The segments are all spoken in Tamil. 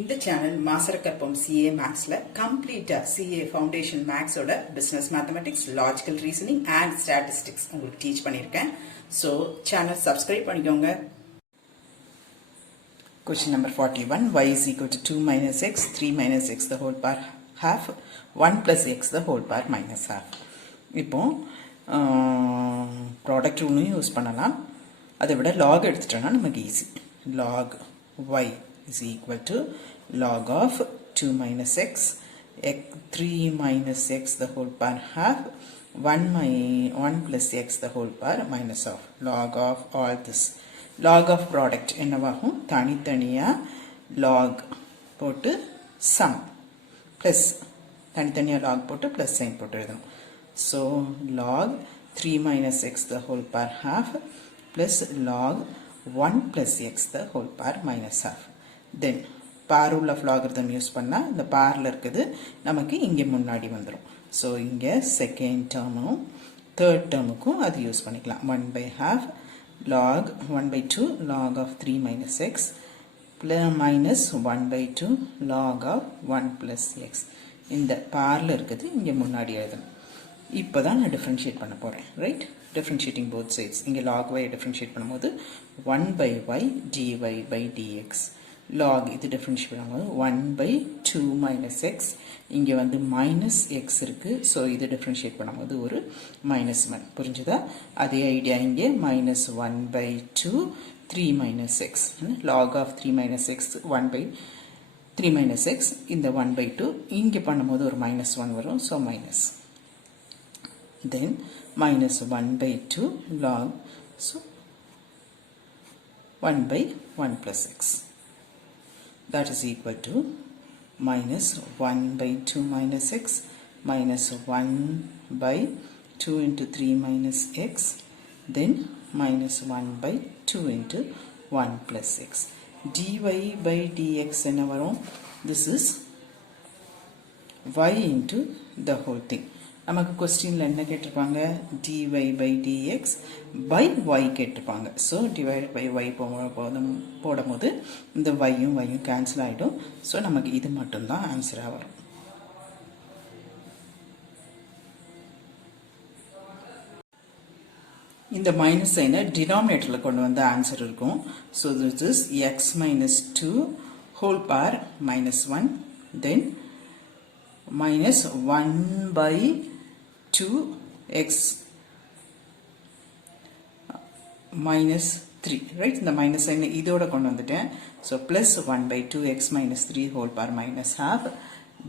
இந்த சேனல் Maasarakarpom CA Mathsல கம்ப்ளீட்டா CA Foundation Maths ஓட Business Mathematics, Logical Reasoning and Statistics உங்களுக்கு டீச் பண்ணியிருக்கேன். So சேனல் subscribe பண்ணிக்கோங்க. Question number 41. Y is equal to 2 minus x, 3 minus x the whole power half, 1 plus x the whole power minus half. இப்போ ப்ராடக்ட் ஒன்று யூஸ் பண்ணலாம். அதை விட log எடுத்துட்டோம்னா நமக்கு easy. log y is equal to log of 2 minus x, 3 minus x the whole power half, 1 plus x the whole power minus half. Log of all this. Log of product என்னவாகும்? தனித்தனியா log போட்டு sum plus தனித்தனியா log போட்டு plus sign போட்டு எழுதணும். So log 3 minus x the whole power half plus log 1 plus x the whole power minus half. Then power rule of logarithm use பண்ணா இந்த பார்ல இருக்குது நமக்கு இங்கே முன்னாடி வந்துடும். ஸோ இங்கே செகண்ட் டேர்மும் தேர்ட் டேர்முக்கும் அது யூஸ் பண்ணிக்கலாம். 1 by half log 1 by 2 log of 3 minus x minus 1 by 2 log of 1 plus x. இந்த பார்ல இருக்குது இங்கே முன்னாடி எழுதணும். இப்போ தான் நான் டிஃப்ரென்ஷியேட் பண்ண போகிறேன். Right, differentiating both sides. இங்கே log y differentiate பண்ணும்போது 1 by y dy by dx. log இது differentiate பண்ணும்போது 1 by 2 minus x. இங்கே வந்து minus x இருக்கு. ஸோ இது differentiate பண்ணும்போது ஒரு minus 1. புரிஞ்சுதா? அதே ஐடியா இங்கே minus 1 by 2 3 minus x. log of 3 minus x 1 by 3 minus x. இந்த 1 by 2 இங்கே பண்ணும்போது ஒரு minus 1 வரும். So minus. Then minus 1 by 2 log, so 1 by 1 plus x. That is equal to minus 1 by 2 minus x minus 1 by 2 into 3 minus x, then minus 1 by 2 into 1 plus x. dy by dx என்ன வரும்? This is y into the whole thing. நமக்கு கொஸ்டினில் என்ன கேட்டிருப்பாங்க? dy by dx by y கேட்டிருப்பாங்க. ஸோ divided by y போடும்போது இந்த yயும் yயும் கேன்சல் ஆகிடும். ஸோ நமக்கு இது மட்டும்தான் ஆன்சராக வரும். இந்த மைனஸ் சைனை டினாமினேட்டரில் கொண்டு வந்த ஆன்சர் இருக்கும். So this is x minus 2 whole power minus 1, then minus 1 by 2x minus 3, right? இந்த minus sign இதோட கொண்டு வந்துட்டேன். So plus 1 by 2x minus 3 whole power minus half.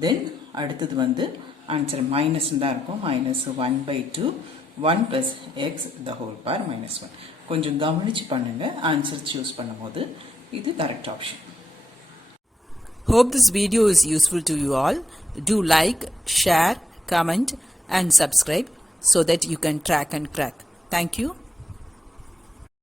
Then அடுத்தது வந்து ஆன்சர் minus தான் இருக்கும். minus 1 by 2 1 plus x the whole power minus 1. கொஞ்சம் கவனிச்சு பண்ணுங்க. ஆன்சர் சூஸ் பண்ணும்போது இது correct option. Hope this video is useful to you all. Do like, share, comment and subscribe so that you can track and crack. Thank you.